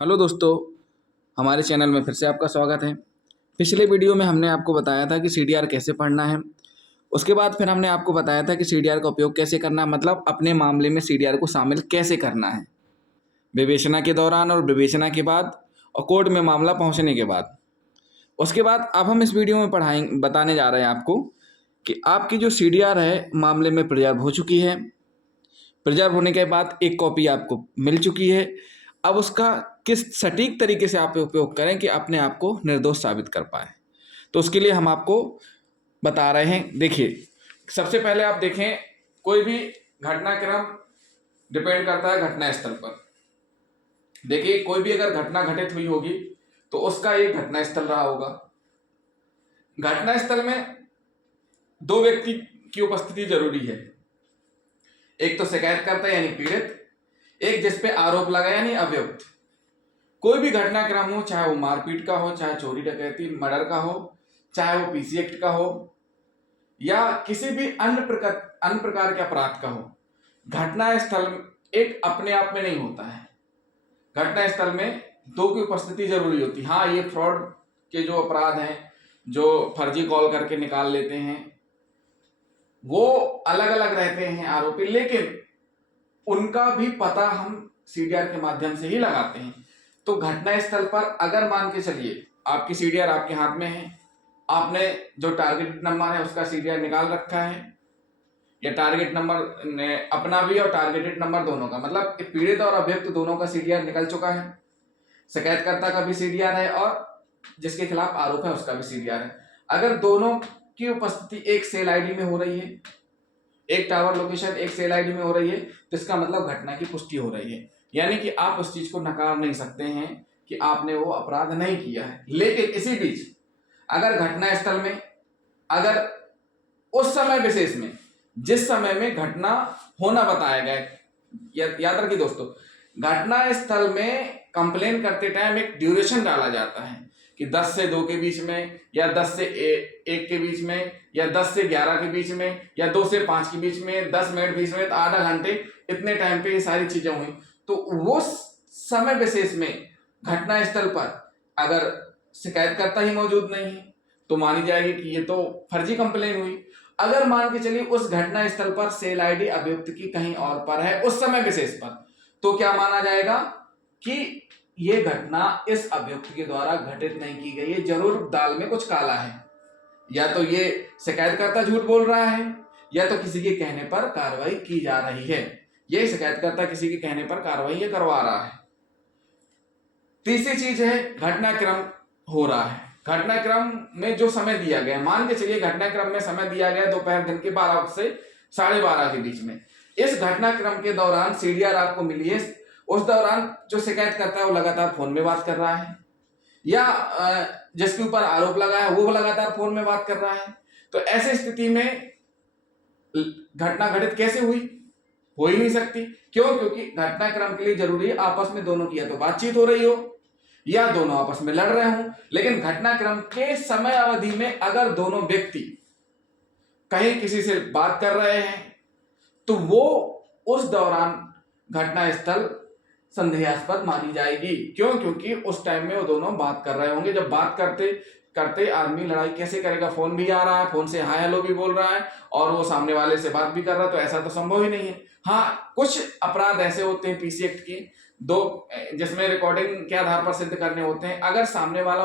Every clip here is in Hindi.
हेलो दोस्तों, हमारे चैनल में फिर से आपका स्वागत है। पिछले वीडियो में हमने आपको बताया था कि सीडीआर कैसे पढ़ना है। उसके बाद फिर हमने आपको बताया था कि सीडीआर का उपयोग कैसे करना है, मतलब अपने मामले में सीडीआर को शामिल कैसे करना है, विवेचना के दौरान और विवेचना के बाद और कोर्ट में मामला पहुंचने के बाद। उसके बाद अब हम इस वीडियो में बताने जा रहे हैं आपको कि आपकी जो सीडीआर है मामले में प्रिजर्व हो चुकी है। प्रिजर्व होने के बाद एक कॉपी आपको मिल चुकी है। अब उसका किस सटीक तरीके से आप उपयोग करें कि अपने आप को निर्दोष साबित कर पाए, तो उसके लिए हम आपको बता रहे हैं। देखिए, सबसे पहले आप देखें, कोई भी घटनाक्रम डिपेंड करता है घटना स्थल पर। देखिए, कोई भी अगर घटना घटित हुई होगी तो उसका एक घटना स्थल रहा होगा। घटना स्थल में दो व्यक्ति की उपस्थिति जरूरी है, एक तो शिकायतकर्ता यानी पीड़ित, एक जिसपे आरोप लगा यानी अभियुक्त। कोई भी घटनाक्रम हो, चाहे वो मारपीट का हो, चाहे चोरी डकैती मर्डर का हो, चाहे वो पीसी एक्ट का हो या किसी भी अन्य प्रकार के अपराध का हो, घटना स्थल एक अपने आप में नहीं होता है। घटना स्थल में दो की उपस्थिति जरूरी होती है। हाँ, ये फ्रॉड के जो अपराध हैं, जो फर्जी कॉल करके निकाल लेते हैं, वो अलग अलग रहते हैं आरोपी, लेकिन उनका भी पता हम सीडीआर के माध्यम से ही लगाते हैं। तो घटना स्थल पर अगर मान के चलिए आपकी सीडीआर आपके हाथ में है, आपने जो टारगेट नंबर है उसका सीडीआर निकाल रखा है, या टारगेट नंबर अपना भी और टारगेटेड नंबर दोनों का, मतलब पीड़ित और अभियुक्त दोनों का सीडीआर निकल चुका है, शिकायतकर्ता का भी सीडीआर है और जिसके खिलाफ आरोप है उसका भी सीडीआर है। अगर दोनों की उपस्थिति एक सेल आईडी में हो रही है, एक टावर लोकेशन एक सेल आईडी में हो रही है, तो इसका मतलब घटना की पुष्टि हो रही है, यानी कि आप उस चीज को नकार नहीं सकते हैं कि आपने वो अपराध नहीं किया है। लेकिन इसी बीच अगर घटना स्थल में, अगर उस समय विशेष में जिस समय में घटना होना बताया गया, याद रखिए दोस्तों, घटना स्थल में कंप्लेन करते टाइम एक ड्यूरेशन डाला जाता है कि 10 से 2 के बीच में, या 10 से 1 के बीच में, या 10 से 11 के बीच में, या 2 से 5 के बीच में, 10 मिनट बीच में, तो आधा घंटे, इतने टाइम पे ये सारी चीजें हुई। तो वो समय विशेष में घटना स्थल पर अगर शिकायतकर्ता ही मौजूद नहीं है तो मानी जाएगी कि ये तो फर्जी कंप्लेन हुई। अगर मान के चलिए उस घटना स्थल पर सेल आईडी अभियुक्त की कहीं और पर है उस समय विशेष पर, तो क्या माना जाएगा कि ये घटना इस अभियुक्त के द्वारा घटित नहीं की गई है, जरूर दाल में कुछ काला है। या तो ये शिकायतकर्ता झूठ बोल रहा है, या तो किसी के कहने पर कार्रवाई की जा रही है। ये शिकायतकर्ता किसी के कहने पर कार्रवाई ये करवा रहा है। तीसरी चीज है, घटनाक्रम हो रहा है। घटनाक्रम में जो समय दिया गया, मान के चलिए घटनाक्रम में समय दिया गया दोपहर दिन के 12 से 12:30 के बीच में। इस घटनाक्रम के दौरान सीडीआर आपको मिली है, उस दौरान जो शिकायत करता है वो लगातार फोन में बात कर रहा है, या जिसके ऊपर आरोप लगा है वो लगातार फोन में बात कर रहा है। तो ऐसे स्थिति में घटना घटित कैसे हुई? हो ही नहीं सकती। क्यों? क्योंकि घटनाक्रम के लिए जरूरी है आपस में दोनों की या तो बातचीत हो रही हो या दोनों आपस में लड़ रहे हो। लेकिन घटनाक्रम के समय अवधि में अगर दोनों व्यक्ति कहीं किसी से बात कर रहे हैं तो वो उस दौरान घटना स्थल संदेहास्पद मानी जाएगी। क्यों? क्योंकि उस टाइम में वो दोनों बात कर रहे होंगे। जब बात करते करते आदमी लड़ाई कैसे करेगा? फोन भी आ रहा है, फोन से हाय हेलो भी बोल रहा है और वो सामने वाले से बात भी कर रहा है, तो ऐसा तो संभव ही नहीं है। हाँ, कुछ अपराध ऐसे होते हैं पीसी एक्ट के दो, जिसमें रिकॉर्डिंग के आधार पर सिद्ध करने होते हैं। अगर सामने वाला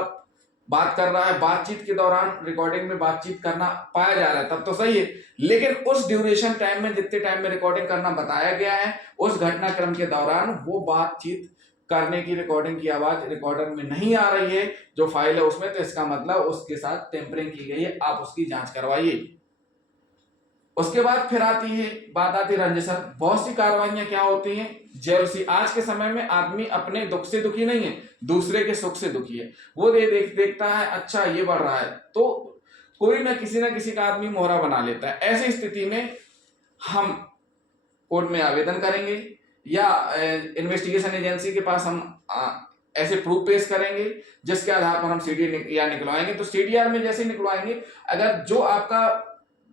बात कर रहा है, बातचीत के दौरान रिकॉर्डिंग में बातचीत करना पाया जा रहा है, तब तो सही है। लेकिन उस ड्यूरेशन टाइम में, जितने टाइम में रिकॉर्डिंग करना बताया गया है, उस घटनाक्रम के दौरान वो बातचीत करने की रिकॉर्डिंग की आवाज रिकॉर्डर में नहीं आ रही है जो फाइल है उसमें, तो इसका मतलब उसके साथ टेम्परिंग की गई है, आप उसकी जांच करवाइए। उसके बाद फिर बात आती है रंजिशन। बहुत सी कार्रवाइयां क्या होती हैं? जेलसी। आज के समय में आदमी अपने दुख से दुखी नहीं है, दूसरे के सुख से दुखी है। वो देखता है अच्छा ये बढ़ रहा है, तो कोई ना किसी का आदमी मोहरा बना लेता है। ऐसी स्थिति में हम कोर्ट में आवेदन करेंगे या इन्वेस्टिगेशन एजेंसी के पास हम ऐसे प्रूफ पेश करेंगे जिसके आधार पर हम सीडीआर निकलवाएंगे। तो सीडीआर में जैसे निकलवाएंगे, अगर जो आपका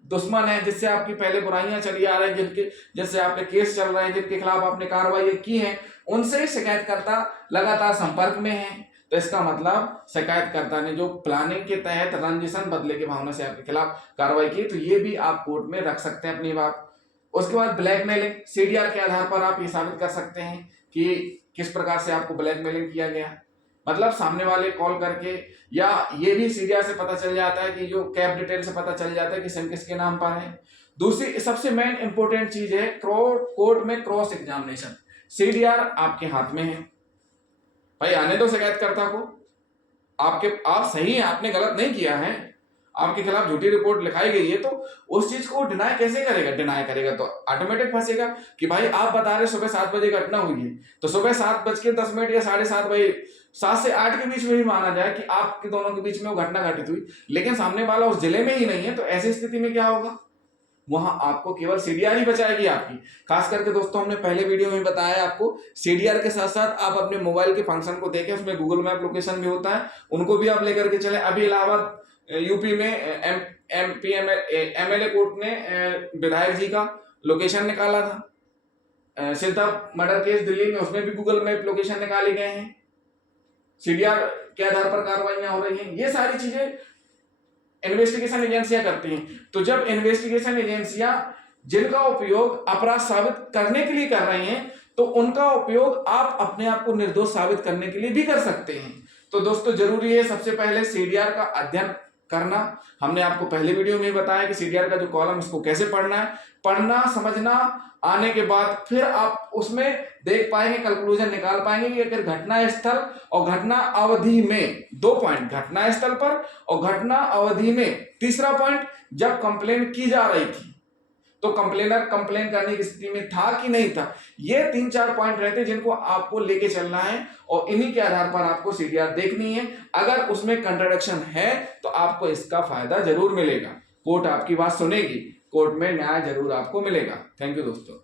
दुश्मन है, जिससे आपकी पहले बुराइयां चली आ रही हैं, जिससे आपके केस चल रहे हैं, जिनके खिलाफ आपने कार्रवाई की है, उनसे शिकायतकर्ता लगातार संपर्क में है, तो इसका मतलब शिकायतकर्ता ने जो प्लानिंग के तहत रंजिशन बदले की भावना से आपके खिलाफ कार्रवाई की, तो ये भी आप कोर्ट में रख सकते हैं अपनी बात। उसके बाद ब्लैकमेलिंग, सीडीआर के आधार पर आप ये साबित कर सकते हैं कि किस प्रकार से आपको ब्लैकमेलिंग किया गया। मतलब सामने वाले कॉल करके, या ये भी सीडीआर से पता चल जाता है कि जो कैब डिटेल से पता चल जाता है कि सिम किसके नाम पर है। दूसरी सबसे मेन इंपॉर्टेंट चीज है कोर्ट में क्रॉस एग्जामिनेशन। सीडीआर आपके हाथ में है भाई, आने दो शिकायतकर्ता को, आप सही है, आपने गलत नहीं किया है, आपके खिलाफ झूठी रिपोर्ट लिखाई गई है, तो उस चीज को डिनाई कैसे करेगा? डिनाई करेगा तो ऑटोमेटिक फंसेगा कि भाई आप बता रहे सुबह 7 बजे घटना हुई है, तो सुबह 7:10 या 7:30 बजे 7 से 8 के बीच में भी माना जाए कि आपके दोनों के बीच में वो घटना घटित हुई, लेकिन सामने वाला उस जिले में ही नहीं है, तो ऐसी स्थिति में क्या होगा? वहां आपको केवल सीडीआर ही बचाएगी आपकी। खास करके दोस्तों, हमने पहले वीडियो में बताया आपको, सीडीआर के साथ साथ आप अपने मोबाइल के फंक्शन को देखें, उसमें गूगल मैप लोकेशन भी होता है, उनको भी आप लेकर के चले। अभी इलाहाबाद यूपी में एमपी एमएलए कोर्ट ने विधायक जी का लोकेशन निकाला था। सिद्धा मर्डर केस दिल्ली में, उसमें भी गूगल मैप लोकेशन निकाले गए हैं। सीडीआर के आधार पर कार्रवाइयां हो रही हैं। ये सारी चीजें इन्वेस्टिगेशन एजेंसियां करती हैं। तो जब इन्वेस्टिगेशन एजेंसियां जिनका उपयोग अपराध साबित करने के लिए कर रही हैं, तो उनका उपयोग आप अपने आप को निर्दोष साबित करने के लिए भी कर सकते हैं। तो दोस्तों, जरूरी है सबसे पहले सीडीआर का अध्ययन करना। हमने आपको पहले वीडियो में बताया कि सीडीआर का जो कॉलम, इसको कैसे पढ़ना है। पढ़ना, समझना आने के बाद फिर आप उसमें देख पाएंगे, कंक्लूजन निकाल पाएंगे कि अगर घटना स्थल और घटना अवधि में, 2 पॉइंट, घटना स्थल पर और घटना अवधि में। तीसरा पॉइंट, जब कंप्लेन की जा रही थी तो कंप्लेनर कंप्लेन करने की स्थिति में था कि नहीं था। ये 3-4 पॉइंट रहते हैं जिनको आपको लेके चलना है, और इन्हीं के आधार पर आपको सीडीआर देखनी है। अगर उसमें कंट्राडिक्शन है तो आपको इसका फायदा जरूर मिलेगा। कोर्ट आपकी बात सुनेगी, कोर्ट में न्याय जरूर आपको मिलेगा। थैंक यू दोस्तों।